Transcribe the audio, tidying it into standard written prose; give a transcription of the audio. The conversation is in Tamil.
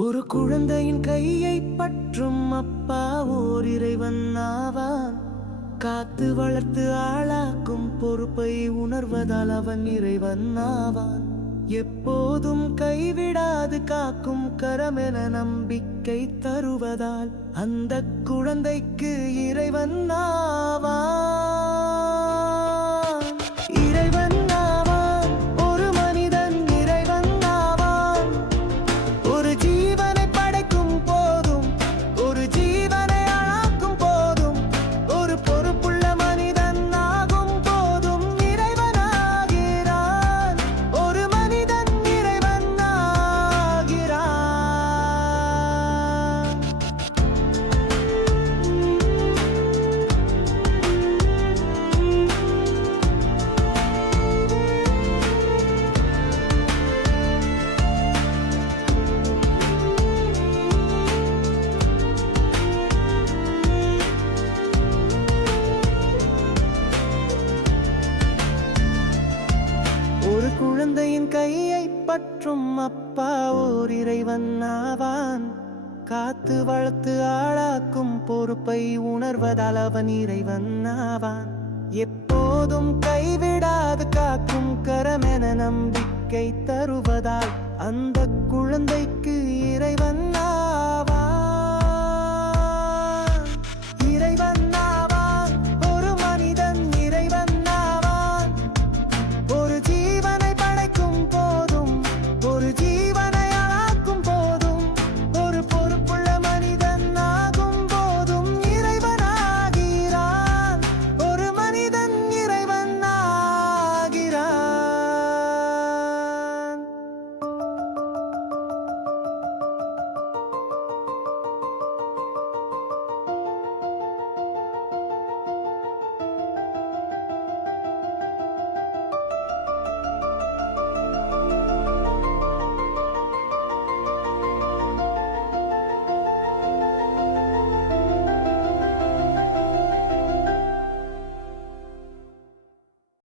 ஒரு குழந்தையின் கையை பற்றும் அப்பா ஓர் இறைவன் ஆவான். காத்து வளர்த்து ஆளாக்கும் பொறுப்பை உணர்வதால் அவன் இறைவன் ஆவான். எப்போதும் கைவிடாது காக்கும் கரமென நம்பிக்கை தருவதால் அந்த குழந்தைக்கு இறைவன் ஆவான். இறைவன் ஆவான், ஒரு மனிதன் இறைவன் ஆவான். ஒரு ஜீவனை படைக்கும் போதும், ஒரு ஜீவனை அழாக்கும் போதும், ஒரு பொறுப்புள்ள மனிதன் ஆகும் போதும் இறைவனாகிறான். ஒரு மனிதன் இறைவன் ஆகிறான். ஒரு குழந்தையின் கையை பற்றும் அப்பா ஓர் இறைவன் ஆவான். காத்து வளர்த்து ஆளாக்கும் பொறுப்பை உணர்வதால் அவன் இறைவன் ஆவான். எப்போதும் கைவிடாது காக்கும் கரமென நம்பிக்கை தருவதால் அந்த குழந்தைக்கு